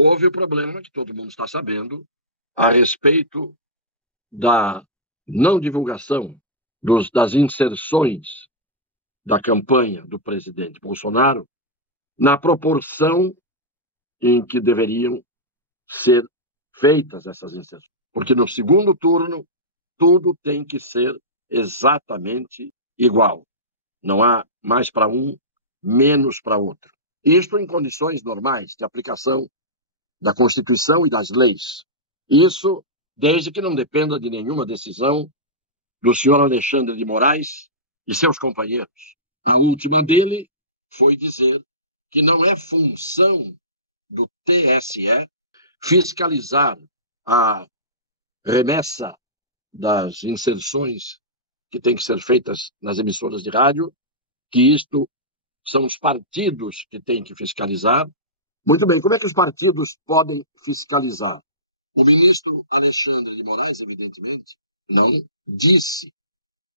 houve o problema que todo mundo está sabendo a respeito da não divulgação das inserções da campanha do presidente Bolsonaro na proporção em que deveriam ser feitas essas inserções. Porque no segundo turno, tudo tem que ser exatamente igual. Não há mais para um, menos para outro. Isto em condições normais de aplicação da Constituição e das leis. Isso desde que não dependa de nenhuma decisão do senhor Alexandre de Moraes e seus companheiros. A última dele foi dizer que não é função do TSE fiscalizar a remessa das inserções que têm que ser feitas nas emissoras de rádio, que isto são os partidos que têm que fiscalizar. Muito bem, como é que os partidos podem fiscalizar? O ministro Alexandre de Moraes, evidentemente, não disse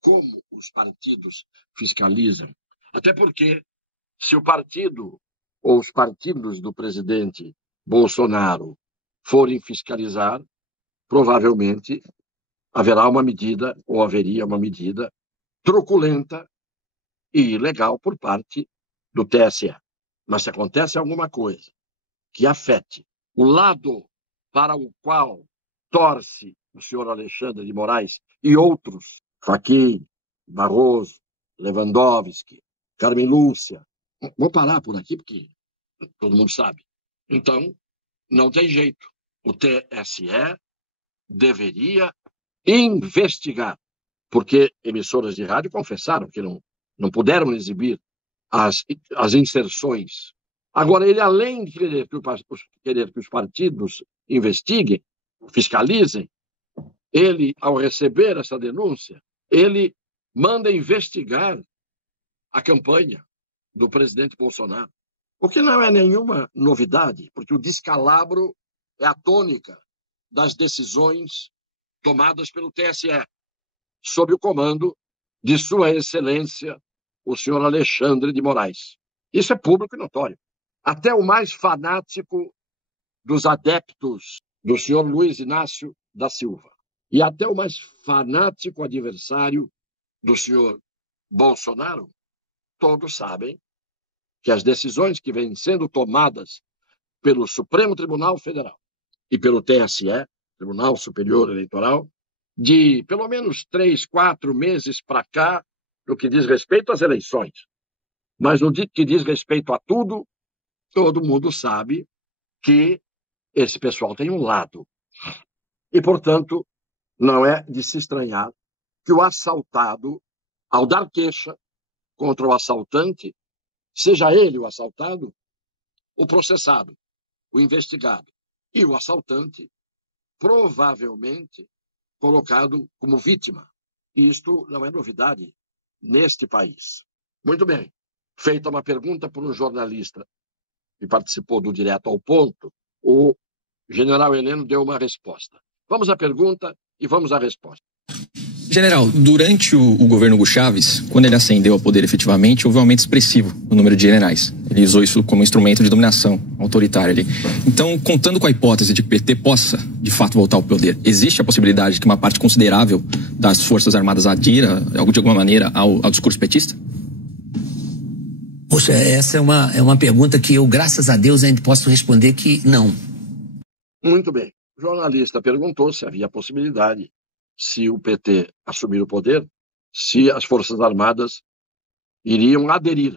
como os partidos fiscalizam. Até porque, se o partido ou os partidos do presidente Bolsonaro forem fiscalizar, provavelmente haverá uma medida, ou haveria uma medida, truculenta e ilegal por parte do TSE. Mas se acontece alguma coisa que afete o lado para o qual torce o senhor Alexandre de Moraes e outros, Fachin, Barroso, Lewandowski, Carmen Lúcia, vou parar por aqui porque todo mundo sabe. Então, não tem jeito. O TSE deveria investigar, porque emissoras de rádio confessaram que não puderam exibir as inserções. Agora, ele, além de querer que os partidos investiguem, fiscalizem, ele, ao receber essa denúncia, ele manda investigar a campanha do presidente Bolsonaro. O que não é nenhuma novidade, porque o descalabro é a tônica das decisões tomadas pelo TSE, sob o comando de Sua Excelência, o senhor Alexandre de Moraes. Isso é público e notório. Até o mais fanático dos adeptos do senhor Luiz Inácio da Silva e até o mais fanático adversário do senhor Bolsonaro, todos sabem que as decisões que vêm sendo tomadas pelo Supremo Tribunal Federal e pelo TSE, Tribunal Superior Eleitoral, de pelo menos 3, 4 meses para cá, no que diz respeito às eleições. Mas no que diz respeito a tudo, todo mundo sabe que esse pessoal tem um lado. E, portanto, não é de se estranhar que o assaltado, ao dar queixa contra o assaltante, seja ele o assaltado, o processado, o investigado e o assaltante, provavelmente colocado como vítima. E isto não é novidade neste país. Muito bem. Feita uma pergunta por um jornalista que participou do Direto ao Ponto, o general Heleno deu uma resposta. Vamos à pergunta e vamos à resposta. General, durante o governo Hugo Chávez, quando ele ascendeu ao poder efetivamente, houve um aumento expressivo no número de generais. Ele usou isso como instrumento de dominação autoritária ali. Então, contando com a hipótese de que o PT possa, de fato, voltar ao poder, existe a possibilidade de que uma parte considerável das Forças Armadas adira, de alguma maneira, ao discurso petista? Poxa, essa é uma pergunta que eu, graças a Deus, ainda posso responder que não. Muito bem. O jornalista perguntou se havia possibilidade, se o PT assumir o poder, se as Forças Armadas iriam aderir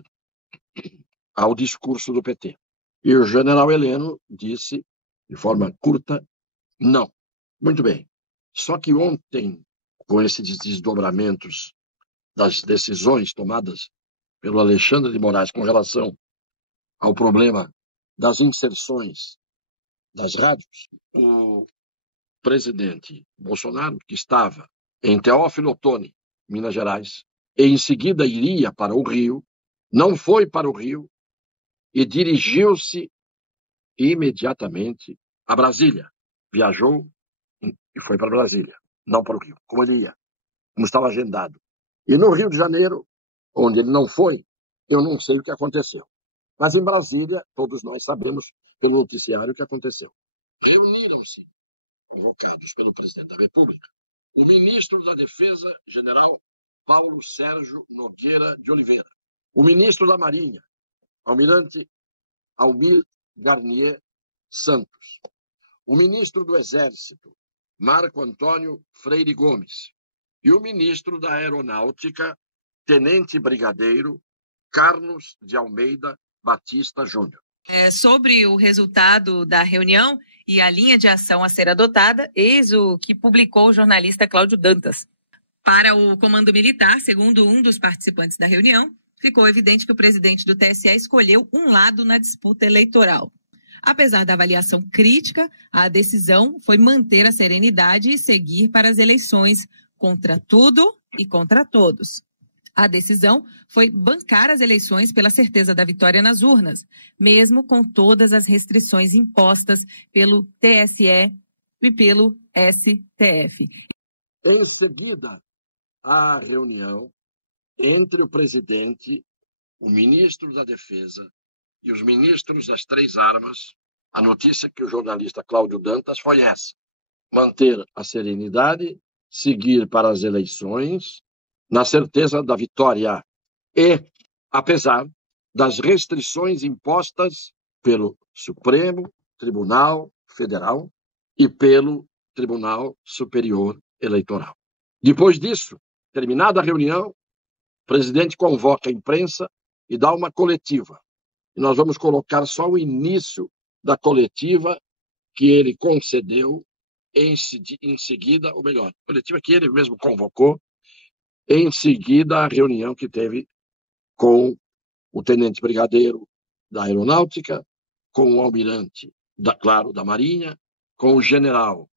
ao discurso do PT. E o general Heleno disse, de forma curta, não. Muito bem. Só que ontem, com esses desdobramentos das decisões tomadas pelo Alexandre de Moraes com relação ao problema das inserções das rádios, o presidente Bolsonaro, que estava em Teófilo Otoni, Minas Gerais, e em seguida iria para o Rio, não foi para o Rio e dirigiu-se imediatamente a Brasília. Viajou e foi para Brasília, não para o Rio, como ele ia, como estava agendado. E no Rio de Janeiro, onde ele não foi, eu não sei o que aconteceu. Mas em Brasília, todos nós sabemos pelo noticiário que aconteceu. Reuniram-se, convocados pelo presidente da República, o ministro da Defesa, general Paulo Sérgio Nogueira de Oliveira, o ministro da Marinha, almirante Almir Garnier Santos, o ministro do Exército, Marco Antônio Freire Gomes, e o ministro da Aeronáutica, tenente brigadeiro Carlos de Almeida Batista Júnior. Sobre o resultado da reunião e a linha de ação a ser adotada, eis o que publicou o jornalista Cláudio Dantas. Para o Comando Militar, segundo um dos participantes da reunião, ficou evidente que o presidente do TSE escolheu um lado na disputa eleitoral. Apesar da avaliação crítica, a decisão foi manter a serenidade e seguir para as eleições contra tudo e contra todos. A decisão foi bancar as eleições pela certeza da vitória nas urnas, mesmo com todas as restrições impostas pelo TSE e pelo STF. Em seguida, a reunião entre o presidente, o ministro da Defesa e os ministros das três armas, a notícia que o jornalista Cláudio Dantas foi essa: manter a serenidade, seguir para as eleições, na certeza da vitória e, apesar das restrições impostas pelo Supremo Tribunal Federal e pelo Tribunal Superior Eleitoral. Depois disso, terminada a reunião, o presidente convoca a imprensa e dá uma coletiva. E nós vamos colocar só o início da coletiva que ele concedeu em seguida, ou melhor, coletiva que ele mesmo convocou, em seguida a reunião que teve com o tenente brigadeiro da Aeronáutica, com o almirante, da Marinha, com o general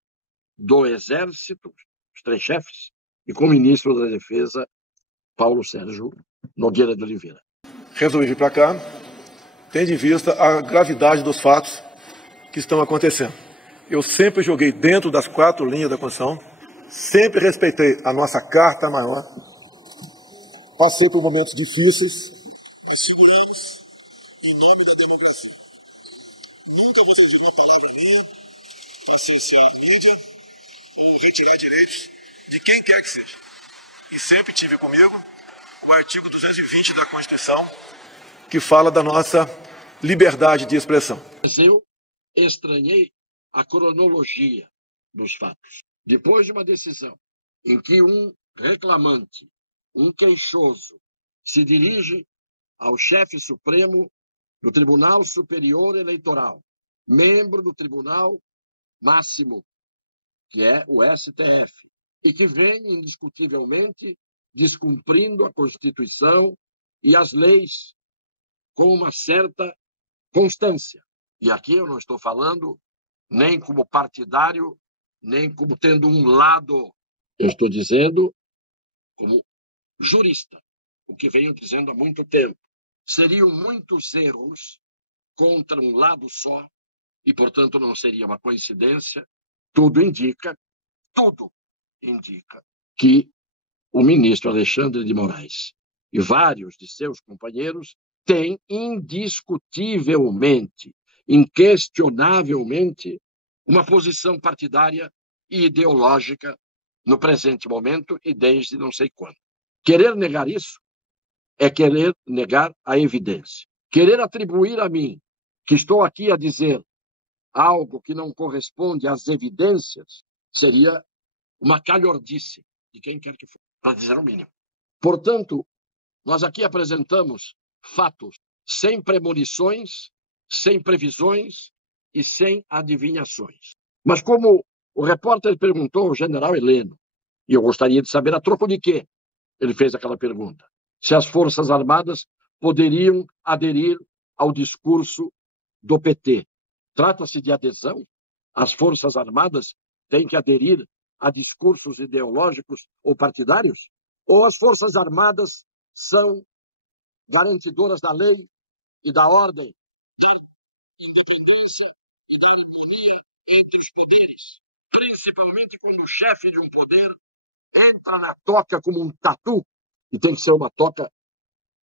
do Exército, os três chefes, e com o ministro da Defesa, Paulo Sérgio Nogueira de Oliveira. Resolvi vir para cá, tendo em vista a gravidade dos fatos que estão acontecendo. Eu sempre joguei dentro das 4 linhas da Constituição, sempre respeitei a nossa Carta Maior, passei por momentos difíceis. Nós seguramos em nome da democracia. Nunca vou dizer uma palavra minha para cercear a mídia ou retirar direitos de quem quer que seja. E sempre tive comigo o artigo 220 da Constituição, que fala da nossa liberdade de expressão. Mas eu estranhei a cronologia dos fatos. Depois de uma decisão em que um reclamante, um queixoso, se dirige ao chefe supremo do Tribunal Superior Eleitoral, membro do Tribunal Máximo, que é o STF, e que vem indiscutivelmente descumprindo a Constituição e as leis com uma certa constância. E aqui eu não estou falando nem como partidário, nem como tendo um lado. Eu estou dizendo como jurista, o que venho dizendo há muito tempo. Seriam muitos erros contra um lado só e, portanto, não seria uma coincidência. Tudo indica que o ministro Alexandre de Moraes e vários de seus companheiros têm indiscutivelmente, inquestionavelmente, uma posição partidária e ideológica no presente momento e desde não sei quando. Querer negar isso é querer negar a evidência. Querer atribuir a mim, que estou aqui a dizer algo que não corresponde às evidências, seria uma calhordice de quem quer que for, para dizer o mínimo. Portanto, nós aqui apresentamos fatos sem premonições, sem previsões e sem adivinhações. Mas como o repórter perguntou ao general Heleno, e eu gostaria de saber a troco de quê ele fez aquela pergunta, se as Forças Armadas poderiam aderir ao discurso do PT. Trata-se de adesão? As Forças Armadas têm que aderir a discursos ideológicos ou partidários? Ou as Forças Armadas são garantidoras da lei e da ordem, dar independência e dar harmonia entre os poderes, principalmente quando o chefe de um poder entra na toca como um tatu, e tem que ser uma toca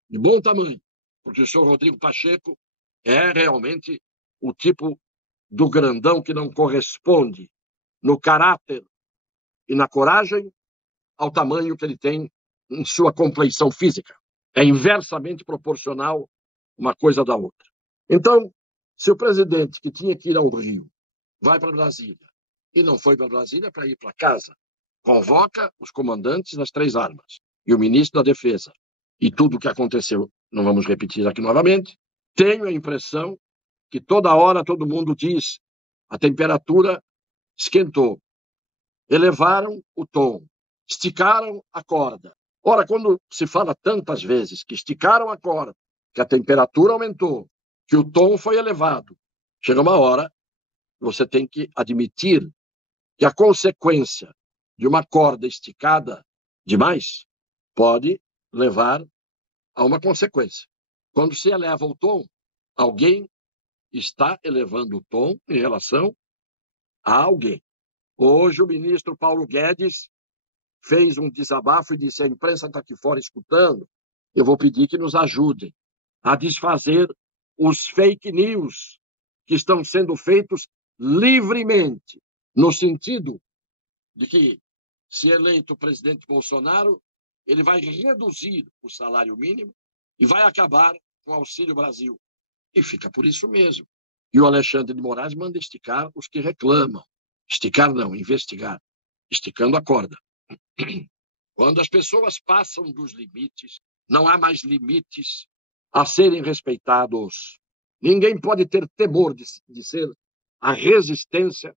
de bom tamanho, porque o senhor Rodrigo Pacheco é realmente o tipo do grandão que não corresponde no caráter e na coragem ao tamanho que ele tem em sua compleição física. É inversamente proporcional uma coisa da outra. Então, se o presidente que tinha que ir ao Rio vai para Brasília e não foi para Brasília para ir para casa, convoca os comandantes das 3 armas e o ministro da Defesa e tudo o que aconteceu, não vamos repetir aqui novamente, tenho a impressão que toda hora todo mundo diz a temperatura esquentou, elevaram o tom, esticaram a corda. Ora, quando se fala tantas vezes que esticaram a corda, que a temperatura aumentou, que o tom foi elevado, chega uma hora, você tem que admitir que a consequência de uma corda esticada demais pode levar a uma consequência. Quando se eleva o tom, alguém está elevando o tom em relação a alguém. Hoje o ministro Paulo Guedes fez um desabafo e disse: a imprensa está aqui fora escutando, eu vou pedir que nos ajudem a desfazer os fake news que estão sendo feitos livremente, no sentido de que, se eleito o presidente Bolsonaro, ele vai reduzir o salário mínimo e vai acabar com o Auxílio Brasil. E fica por isso mesmo. E o Alexandre de Moraes manda esticar os que reclamam. Esticar não, investigar. Esticando a corda. Quando as pessoas passam dos limites, não há mais limites a serem respeitados. Ninguém pode ter temor de ser a resistência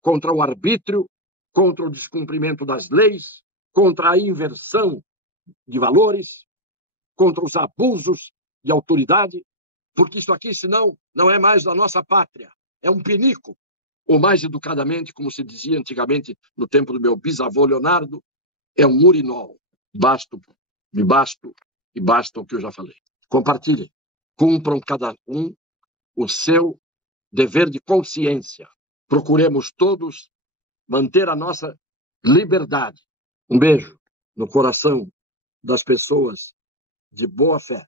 contra o arbítrio, contra o descumprimento das leis, contra a inversão de valores, contra os abusos de autoridade, porque isso aqui, senão, não é mais da nossa pátria, é um pinico. Ou mais educadamente, como se dizia antigamente no tempo do meu bisavô Leonardo, é um urinol. Me basto e basta o que eu já falei. Compartilhem. Cumpram cada um o seu dever de consciência. Procuremos todos manter a nossa liberdade. Um beijo no coração das pessoas de boa fé.